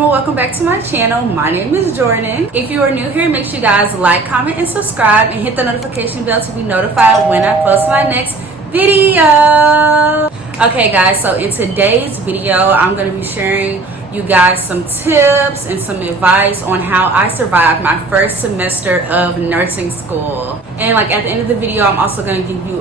welcome back to my channel. My name is Jordan. If you are new here, make sure you guys like, comment, and subscribe, and hit the notification bell to be notified when I post my next video. Okay guys, so in today's video I'm going to be sharing you guys some tips and some advice on how I survived my first semester of nursing school. And like at the end of the video, I'm also going to give you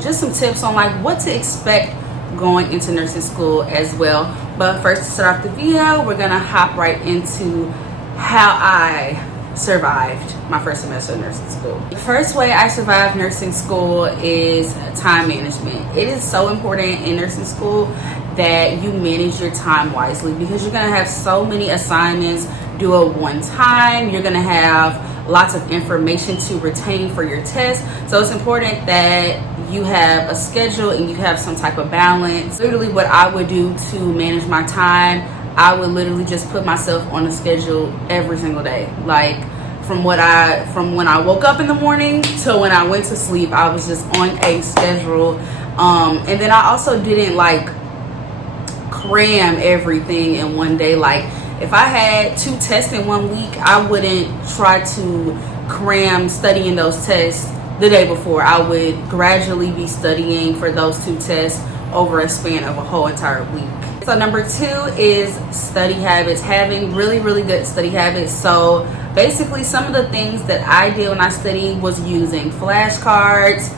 just some tips on like what to expect going into nursing school as well. But first, to start off the video, we're gonna hop right into how I survived my first semester of nursing school. The first way I survived nursing school is time management. It is so important in nursing school that you manage your time wisely, because you're gonna have so many assignments due at one time. You're gonna have lots of information to retain for your test, so it's important that you have a schedule and you have some type of balance. Literally what I would do to manage my time, I would literally just put myself on a schedule every single day. Like from when I woke up in the morning to when I went to sleep, I was just on a schedule. And then I also didn't like cram everything in one day. Like if I had 2 tests in 1 week, I wouldn't try to cram studying those tests the day before. I would gradually be studying for those 2 tests over a span of a whole entire week. So number 2 is study habits, having really good study habits. So basically some of the things that I did when I studied was using flashcards.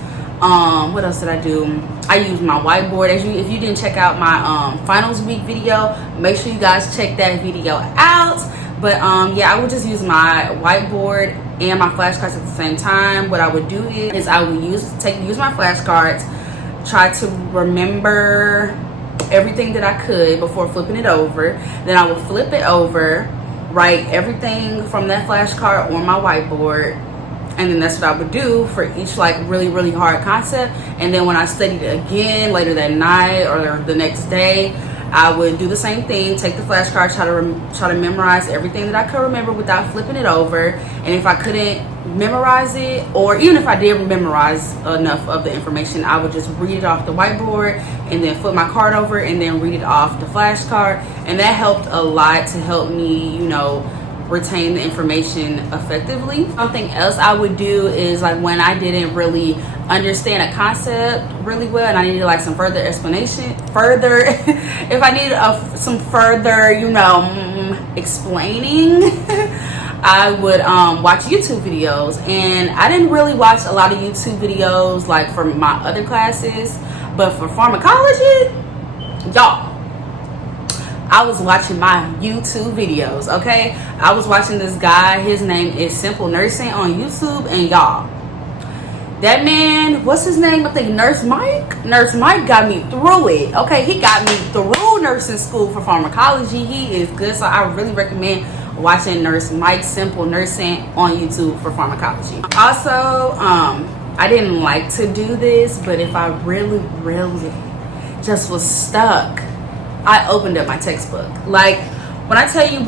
What else did I do? I used my whiteboard. If you didn't check out my finals week video, make sure you guys check that video out. But yeah, I would just use my whiteboard and my flashcards at the same time. What I would do is I would use my flashcards, try to remember everything that I could before flipping it over. Then I would flip it over, write everything from that flashcard on my whiteboard, and then that's what I would do for each like really hard concept. And then when I studied it again later that night or the next day, I would do the same thing, take the flashcard, try to memorize everything that I could remember without flipping it over. And if I couldn't memorize it, or even if I did memorize enough of the information, I would just read it off the whiteboard and then flip my card over and then read it off the flashcard. And that helped a lot to help me, you know, retain the information effectively. Something else I would do is like when I didn't really understand a concept really well and I needed like some further explanation, if I needed some further, you know, explaining, I would watch YouTube videos. And I didn't really watch a lot of YouTube videos like for my other classes, but for pharmacology, y'all, I was watching my YouTube videos, okay? I was watching this guy, his name is Simple Nursing on YouTube, and y'all, that man, what's his name? I think Nurse Mike? Nurse Mike got me through it, okay? He got me through nursing school for pharmacology. He is good, so I really recommend watching Nurse Mike Simple Nursing on YouTube for pharmacology. Also, I didn't like to do this, but if I really just was stuck, I opened up my textbook. Like when I tell you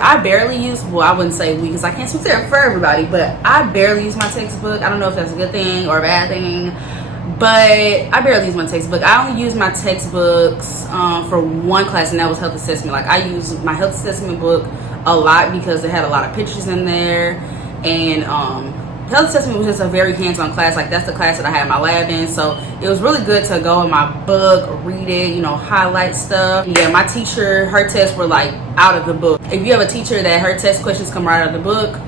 I barely use, well, I wouldn't say we because I can't speak for everybody, but I barely use my textbook. I don't know if that's a good thing or a bad thing, but I barely use my textbook. I only use my textbooks for one class, and that was health assessment. Like I use my health assessment book a lot because it had a lot of pictures in there, and health assessment was just a very hands-on class. Like that's the class that I had my lab in, so it was really good to go in my book, read it, you know, highlight stuff. Yeah, my teacher, her tests were like out of the book. If you have a teacher that her test questions come right out of the book,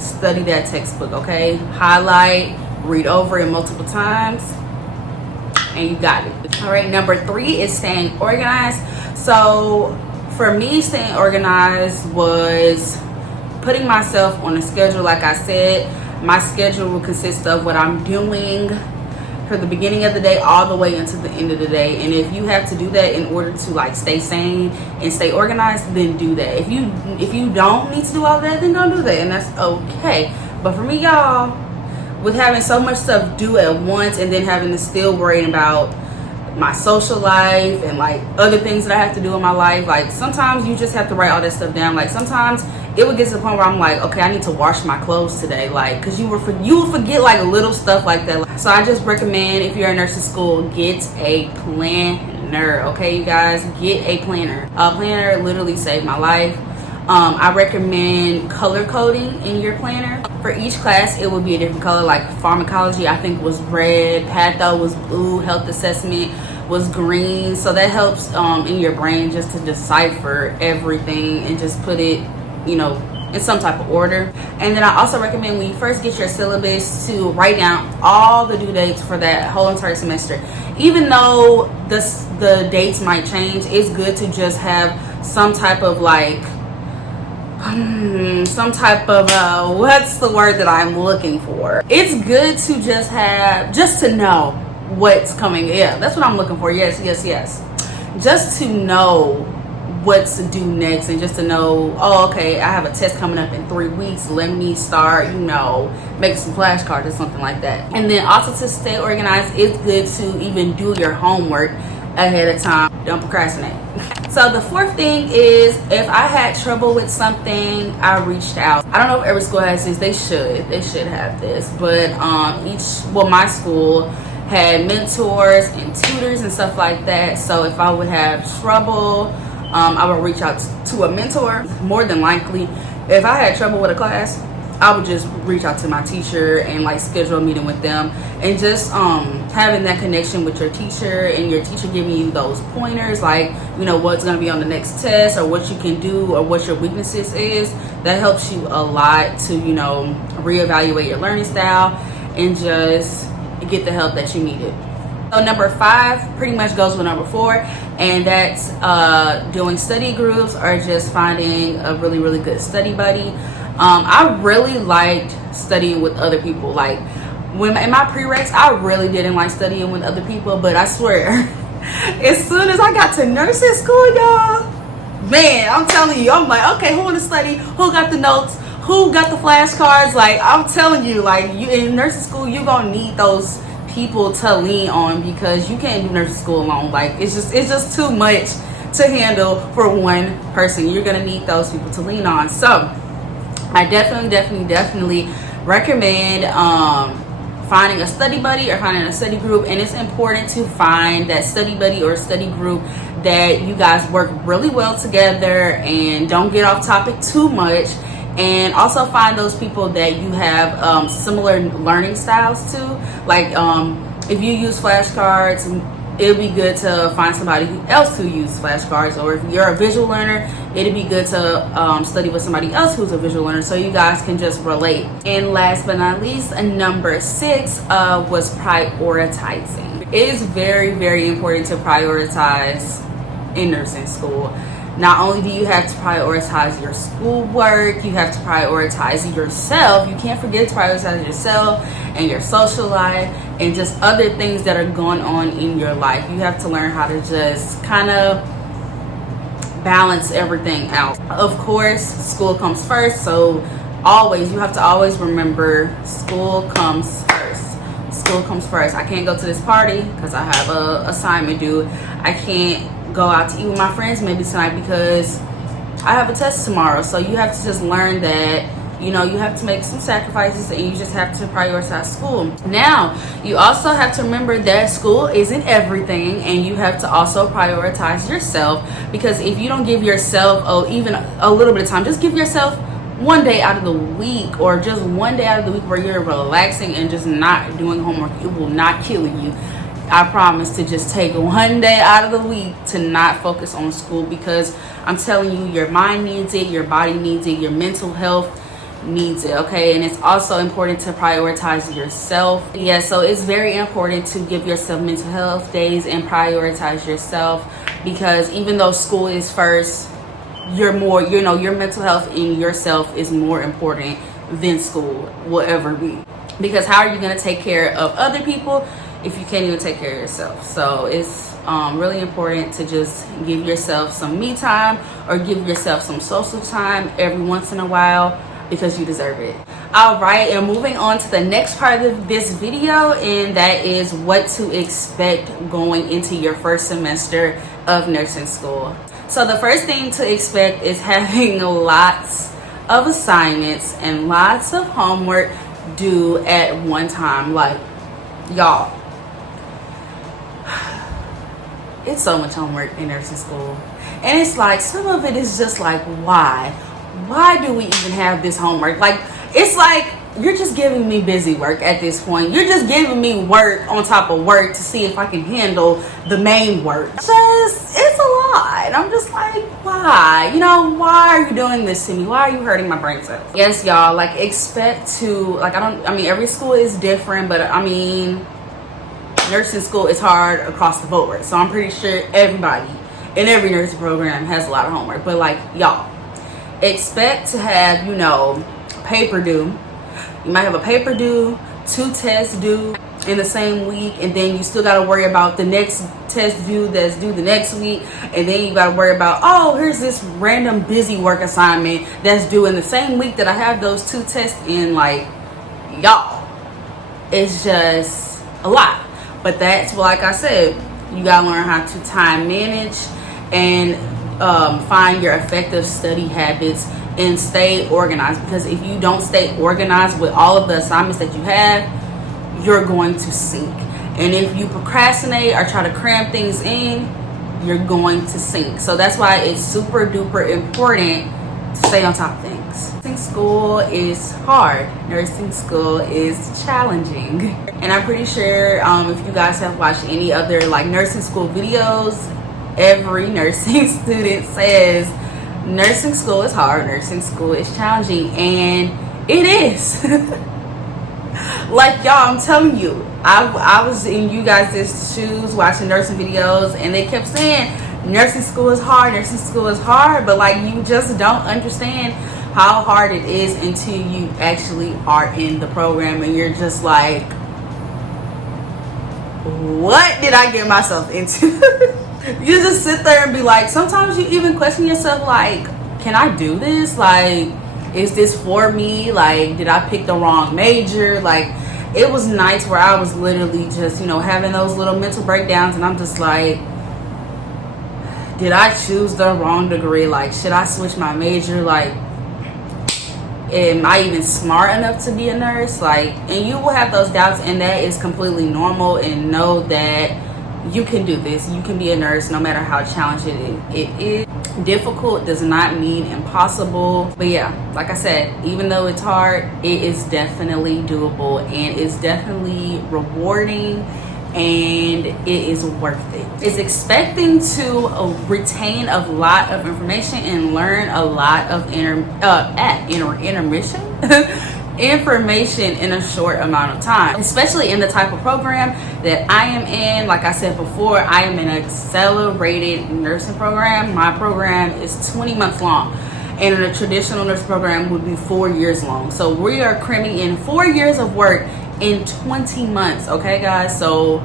study that textbook, okay? Highlight, read over it multiple times, and you got it. All right, number 3 is staying organized. So for me, staying organized was putting myself on a schedule. Like I said, my schedule will consist of what I'm doing for the beginning of the day all the way into the end of the day. And if you have to do that in order to like stay sane and stay organized, then do that. If you don't need to do all that, then don't do that, and that's okay. But for me, y'all, with having so much stuff due at once and then having to still worry about my social life and like other things that I have to do in my life, like sometimes you just have to write all that stuff down. Like sometimes it would get to the point where I'm like, okay, I need to wash my clothes today, like because you will forget like little stuff like that. So I just recommend, if you're in nursing school, get a plan planner. Okay, you guys, get a planner. A planner literally saved my life. I recommend color coding in your planner. For each class, it would be a different color. Like pharmacology, I think was red, patho was blue, health assessment was green. So that helps in your brain just to decipher everything and just put it, you know, in some type of order. And then I also recommend when you first get your syllabus to write down all the due dates for that whole entire semester. Even though the dates might change, it's good to just have some type of like some type of what's the word that I'm looking for? It's good to just have, just to know what's coming. Yeah, that's what I'm looking for. Yes. Just to know what's to do next, and just to know, oh, okay, I have a test coming up in 3 weeks. Let me start, you know, make some flashcards or something like that. And then also to stay organized, it's good to even do your homework ahead of time. Don't procrastinate. So the fourth thing is, if I had trouble with something, I reached out. I don't know if every school has this. They should have this, but my school had mentors and tutors and stuff like that. So if I would have trouble, I would reach out to a mentor. More than likely, if I had trouble with a class, I would just reach out to my teacher and like schedule a meeting with them, and just having that connection with your teacher, and your teacher giving you those pointers, like, you know, what's going to be on the next test, or what you can do, or what your weaknesses is. That helps you a lot to, you know, reevaluate your learning style and just get the help that you needed. So number 5 pretty much goes with number 4, and that's doing study groups or just finding a really, really good study buddy. I really liked studying with other people. Like when in my prereqs, I really didn't like studying with other people, but I swear, as soon as I got to nursing school, y'all, man, I'm telling you, I'm like, okay, who want to study? Who got the notes? Who got the flashcards? Like, I'm telling you, like, you in nursing school, you're gonna need those people to lean on, because you can't do nursing school alone. Like, it's just too much to handle for one person. You're gonna need those people to lean on. So I definitely recommend finding a study buddy or finding a study group. And it's important to find that study buddy or study group that you guys work really well together and don't get off topic too much. And also find those people that you have similar learning styles to. Like if you use flashcards, it'll be good to find somebody else who uses flashcards. Or if you're a visual learner, it'd be good to study with somebody else who's a visual learner, so you guys can just relate. And last but not least, number 6 was prioritizing. It is very, very important to prioritize in nursing school. Not only do you have to prioritize your schoolwork, you have to prioritize yourself. You can't forget to prioritize yourself and your social life and just other things that are going on in your life. You have to learn how to just kind of balance everything out. Of course, school comes first, so you have to always remember school comes first. School comes first. I can't go to this party because I have a assignment due. I can't go out to eat with my friends maybe tonight because I have a test tomorrow. So you have to just learn that, you know, you have to make some sacrifices and you just have to prioritize school. Now, you also have to remember that school isn't everything, and you have to also prioritize yourself, because if you don't give yourself even a little bit of time, just give yourself one day out of the week, or just one day out of the week where you're relaxing and just not doing homework. It will not kill you. I promise to just take one day out of the week to not focus on school, because I'm telling you, your mind needs it, your body needs it, your mental health needs it, okay? And it's also important to prioritize yourself. Yeah, so it's very important to give yourself mental health days and prioritize yourself, because even though school is first, you're more, you know, your mental health in yourself is more important than school will ever be. Because how are you going to take care of other people if you can't even take care of yourself? So it's really important to just give yourself some me time, or give yourself some social time every once in a while, because you deserve it. All right, and moving on to the next part of this video, and that is what to expect going into your first semester of nursing school. So the first thing to expect is having lots of assignments and lots of homework due at one time. Like, y'all, it's so much homework in nursing school. And it's like, some of it is just like, why do we even have this homework? Like, it's like you're just giving me busy work at this point. You're just giving me work on top of work to see if I can handle the main work. It's a lot. I'm just like, why? You know, why are you doing this to me? Why are you hurting my brain cells? Yes, y'all, like, expect to, like, I mean, every school is different, but I mean, nursing school is hard across the board. So I'm pretty sure everybody in every nursing program has a lot of homework. But like, y'all, expect to have, you know, paper due. You might have a paper due, 2 tests due in the same week, and then you still got to worry about the next test due that's due the next week, and then you got to worry about, oh, here's this random busy work assignment that's due in the same week that I have those 2 tests in. Like, y'all, it's just a lot. But that's, like I said, you got to learn how to time manage and find your effective study habits and stay organized, because if you don't stay organized with all of the assignments that you have, you're going to sink. And if you procrastinate or try to cram things in, you're going to sink. So that's why it's super duper important to stay on top of things. Nursing school is hard. Nursing school is challenging. And I'm pretty sure if you guys have watched any other like nursing school videos, every nursing student says nursing school is hard, nursing school is challenging, and it is. Like, y'all, I'm telling you, I was in you guys' shoes watching nursing videos, and they kept saying nursing school is hard, nursing school is hard, but like, you just don't understand how hard it is until you actually are in the program, and you're just like, what did I get myself into? You just sit there and be like, sometimes you even question yourself, like, can I do this? Like, is this for me? Like, did I pick the wrong major? Like, it was nights where I was literally just, you know, having those little mental breakdowns, and I'm just like, did I choose the wrong degree? Like, should I switch my major? Like, am I even smart enough to be a nurse? Like, and you will have those doubts, and that is completely normal, and know that you can do this. You can be a nurse no matter how challenging it is. Difficult does not mean impossible. But yeah, like I said, even though it's hard, it is definitely doable, and it's definitely rewarding, and it is worth it. It's expecting to retain a lot of information and learn a lot of intermission information in a short amount of time, especially in the type of program that I am in. Like I said before, I am in an accelerated nursing program. My program is 20 months long, and a traditional nursing program would be 4 years long. So we are cramming in 4 years of work in 20 months. Okay, guys, so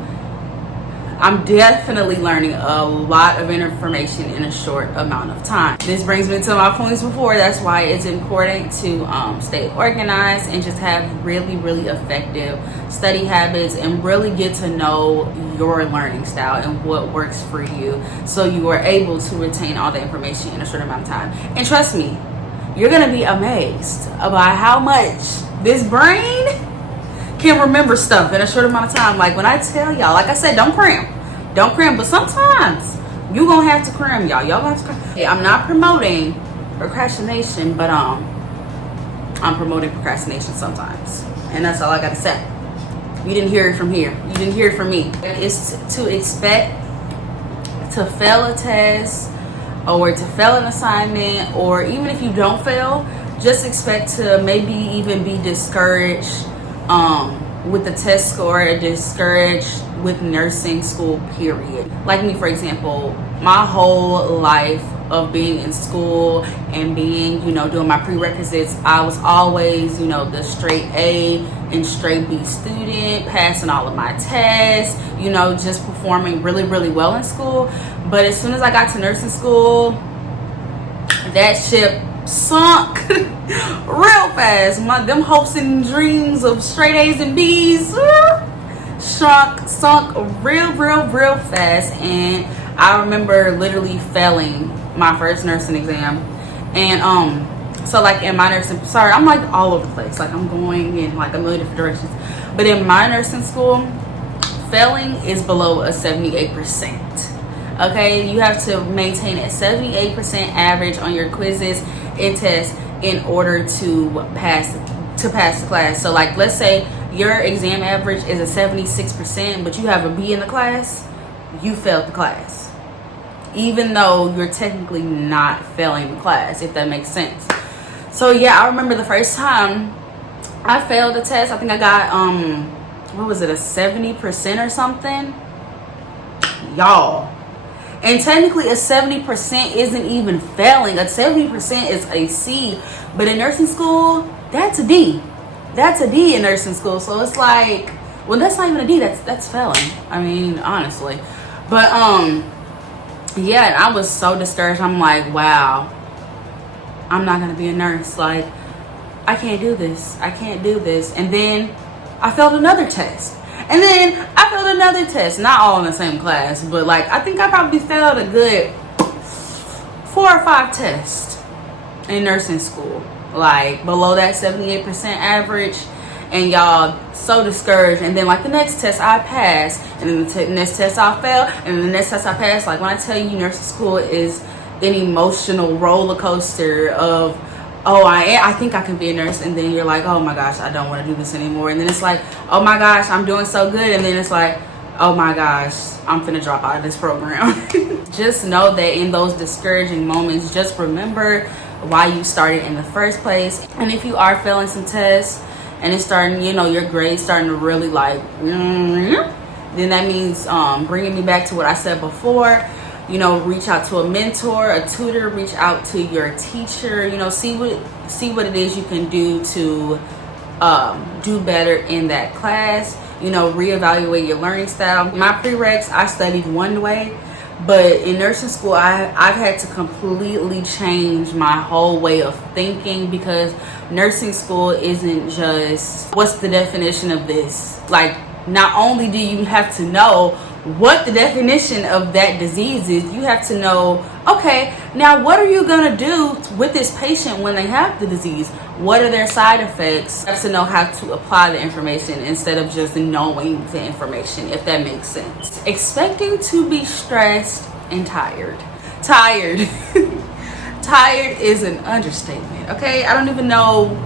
I'm definitely learning a lot of information in a short amount of time. This brings me to my points before. That's why it's important to stay organized and just have really, really effective study habits, and really get to know your learning style and what works for you, so you are able to retain all the information in a short amount of time. And trust me, you're gonna be amazed about how much this brain can remember stuff in a short amount of time. Like, when I tell y'all, like I said, don't cram, but sometimes you gonna have to cram, y'all gonna have to cram. Hey, I'm not promoting procrastination, but I'm promoting procrastination sometimes, and that's all I gotta say. You didn't hear it from here, you didn't hear it from me. It's to expect to fail a test, or to fail an assignment, or even if you don't fail, just expect to maybe even be discouraged with the test score, or discouraged with nursing school, period. Like me, for example, my whole life of being in school and being, you know, doing my prerequisites, I was always, you know, the straight A and straight B student, passing all of my tests, you know, just performing really, really well in school. But as soon as I got to nursing school, that ship sunk real fast. Them hopes and dreams of straight A's and B's sunk real fast. And I remember literally failing my first nursing exam. And so like in my nursing, sorry, I'm like all over the place, like I'm going in like a million different directions, but in my nursing school, failing is below a 78%. Okay, you have to maintain a 78% average on your quizzes and tests in order to pass the class. So like, let's say your exam average is a 76%, but you have a B in the class, you failed the class, even though you're technically not failing the class, if that makes sense. So yeah, I remember the first time I failed the test. I think I got what was it, a 70% or something, y'all. And technically a 70% isn't even failing. A 70% is a C, but in nursing school, that's a D. That's a D in nursing school. So it's like, well, that's not even a D, that's failing. I mean, honestly. But yeah, I was so discouraged. I'm like, wow, I'm not gonna be a nurse. Like, I can't do this. I can't do this. And then I failed another test. And then I failed another test. Not all in the same class, but like, I think I probably failed a good 4 or 5 tests in nursing school. Like, below that 78% average. And y'all, so discouraged. And then like the next test I passed, and then the next test I failed, and then the next test I passed. Like, when I tell you, nursing school is an emotional roller coaster of, oh, I think I can be a nurse, and then you're like, oh my gosh, I don't want to do this anymore. And then it's like, oh my gosh, I'm doing so good. And then it's like, oh my gosh, I'm finna drop out of this program. Just know that in those discouraging moments, just remember why you started in the first place. And if you are failing some tests and it's starting, you know, your grades starting to really like, then that means bringing me back to what I said before. You know, reach out to a mentor, a tutor, reach out to your teacher, you know, see what it is you can do to do better in that class. You know, reevaluate your learning style. My prereqs, I studied one way, but in nursing school, I've had to completely change my whole way of thinking, because nursing school isn't just, what's the definition of this? Like, not only do you have to know what the definition of that disease is, you have to know, okay, now what are you gonna do with this patient when they have the disease? What are their side effects? You have to know how to apply the information instead of just knowing the information, if that makes sense. Expecting to be stressed and tired. Tired is an understatement, okay? I don't even know.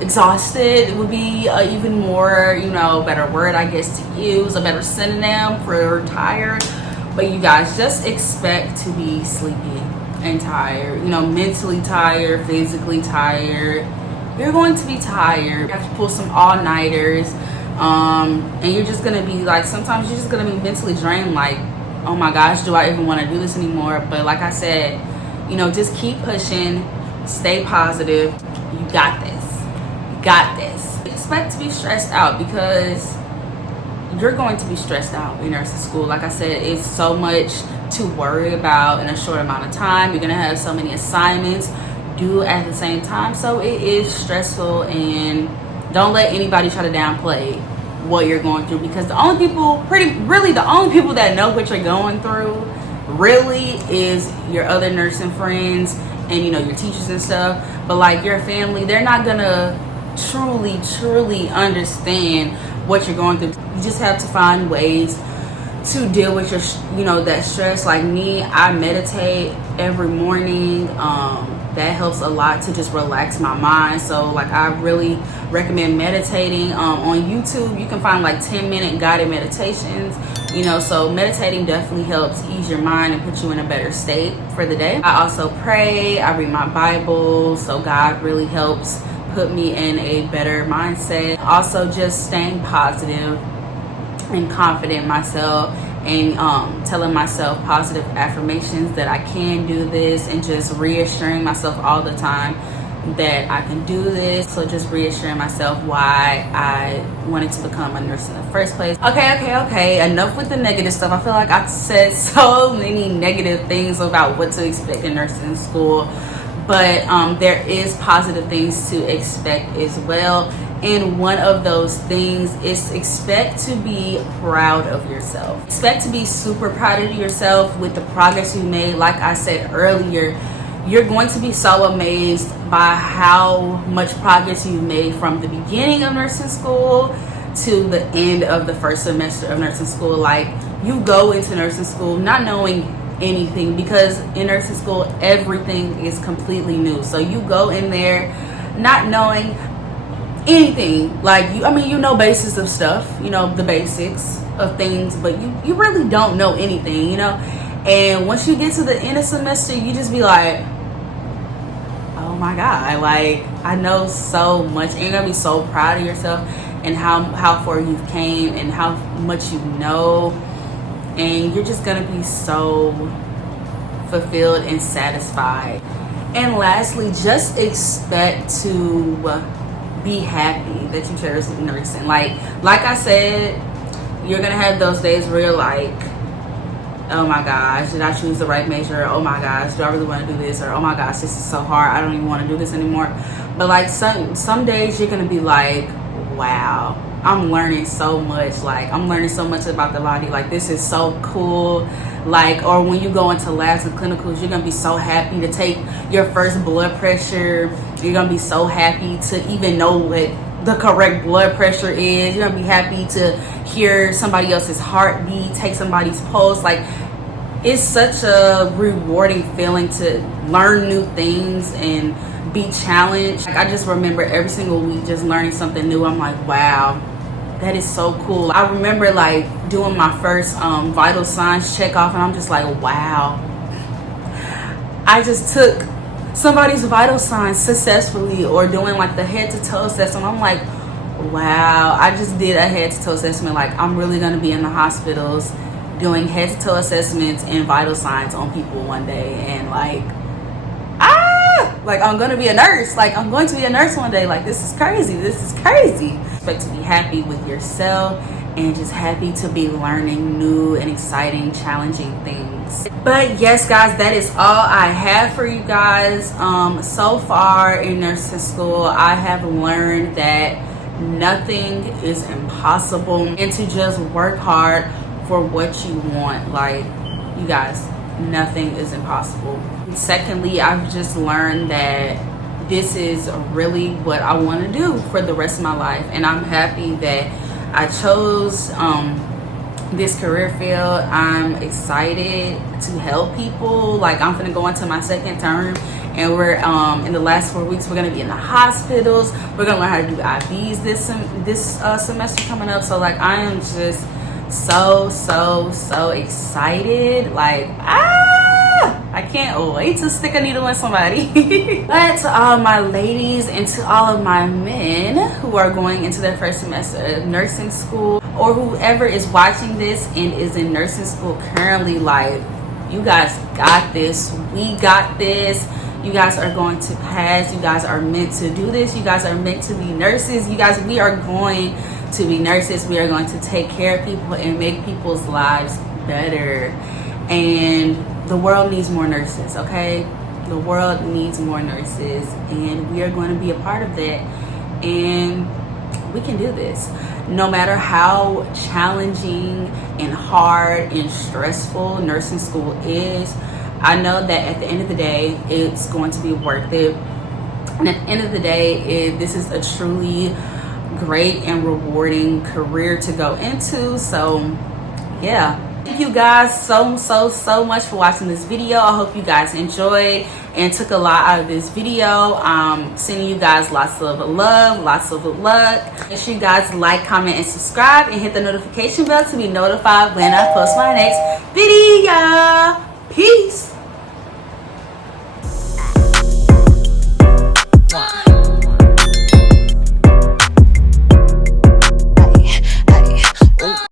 Exhausted would be even more, you know, better word, I guess, to use, a better synonym for tired. But you guys, just expect to be sleepy and tired, you know, mentally tired, physically tired. You're going to be tired. You have to pull some all-nighters, and you're just gonna be like, sometimes you're just gonna be mentally drained, like, oh my gosh, do I even want to do this anymore? But like I said, you know, just keep pushing, stay positive. You got this. Got this. Expect to be stressed out, because you're going to be stressed out in nursing school. Like I said, it's so much to worry about in a short amount of time. You're gonna have so many assignments due at the same time, so it is stressful. And don't let anybody try to downplay what you're going through, because the only people that know what you're going through really is your other nursing friends and, you know, your teachers and stuff. But like your family, they're not gonna truly understand what you're going through. You just have to find ways to deal with your, you know, that stress. Like me, I meditate every morning. That helps a lot to just relax my mind. So like, I really recommend meditating. On YouTube, you can find like 10-minute guided meditations, you know, so meditating definitely helps ease your mind and put you in a better state for the day. I also pray, I read my Bible, so God really helps put me in a better mindset. Also, just staying positive and confident in myself, and telling myself positive affirmations that I can do this, and just reassuring myself all the time that I can do this. So just reassuring myself why I wanted to become a nurse in the first place. Okay, enough with the negative stuff. I feel like I've said so many negative things about what to expect in nursing school, but there is positive things to expect as well. And one of those things is expect to be proud of yourself. Expect to be super proud of yourself with the progress you made. Like I said earlier, you're going to be so amazed by how much progress you've made from the beginning of nursing school to the end of the first semester of nursing school. Like, you go into nursing school not knowing anything, because in nursing school everything is completely new. So you go in there not knowing anything. Like, you, I mean, you know basis of stuff, you know the basics of things, but you really don't know anything, you know. And once you get to the end of semester, you just be like, oh my god, like I know so much. And you're gonna be so proud of yourself and how far you've came and how much you know, and you're just gonna be so fulfilled and satisfied. And lastly, just expect to be happy that you cherish nursing. Like I said, you're gonna have those days where you're like, oh my gosh, did I choose the right major? Oh my gosh, do I really want to do this? Or oh my gosh, this is so hard, I don't even want to do this anymore. But like some days you're gonna be like, wow, I'm learning so much. Like I'm learning so much about the body. Like this is so cool. Like, or when you go into labs and clinicals, you're gonna be so happy to take your first blood pressure. You're gonna be so happy to even know what the correct blood pressure is. You're gonna be happy to hear somebody else's heartbeat, take somebody's pulse. Like, it's such a rewarding feeling to learn new things and be challenged. Like, I just remember every single week just learning something new. I'm like, wow, that is so cool. I remember like doing my first vital signs check off, and I'm just like, wow, I just took somebody's vital signs successfully. Or doing like the head to toe assessment, I'm like, wow, I just did a head to toe assessment. Like I'm really gonna be in the hospitals doing head to toe assessments and vital signs on people one day. And like, like I'm gonna be a nurse. Like I'm going to be a nurse one day. Like this is crazy. This is crazy. Expect to be happy with yourself and just happy to be learning new and exciting, challenging things. But yes, guys, that is all I have for you guys. So far in nursing school, I have learned that nothing is impossible, and to just work hard for what you want. Like, you guys, nothing is impossible. Secondly, I've just learned that this is really what I want to do for the rest of my life, and I'm happy that I chose this career field. I'm excited to help people. Like I'm gonna go into my second term, and we're in the last 4 weeks we're gonna be in the hospitals. We're gonna learn how to do IVs this semester coming up. So like I am just so excited. Like I can't wait to stick a needle in somebody. But to all my ladies and to all of my men who are going into their first semester of nursing school, or whoever is watching this and is in nursing school currently, like, you guys got this. We got this. You guys are going to pass. You guys are meant to do this. You guys are meant to be nurses. You guys, we are going to be nurses. We are going to take care of people and make people's lives better. And the world needs more nurses, okay? The world needs more nurses, and we are going to be a part of that. And we can do this. No matter how challenging and hard and stressful nursing school is, I know that at the end of the day, it's going to be worth it. And at the end of the day, this is a truly great and rewarding career to go into. So yeah, thank you guys so much for watching this video. I hope you guys enjoyed and took a lot out of this video. Sending you guys lots of love, lots of luck. Make sure you guys like, comment, and subscribe, and hit the notification bell to be notified when I post my next video. Peace.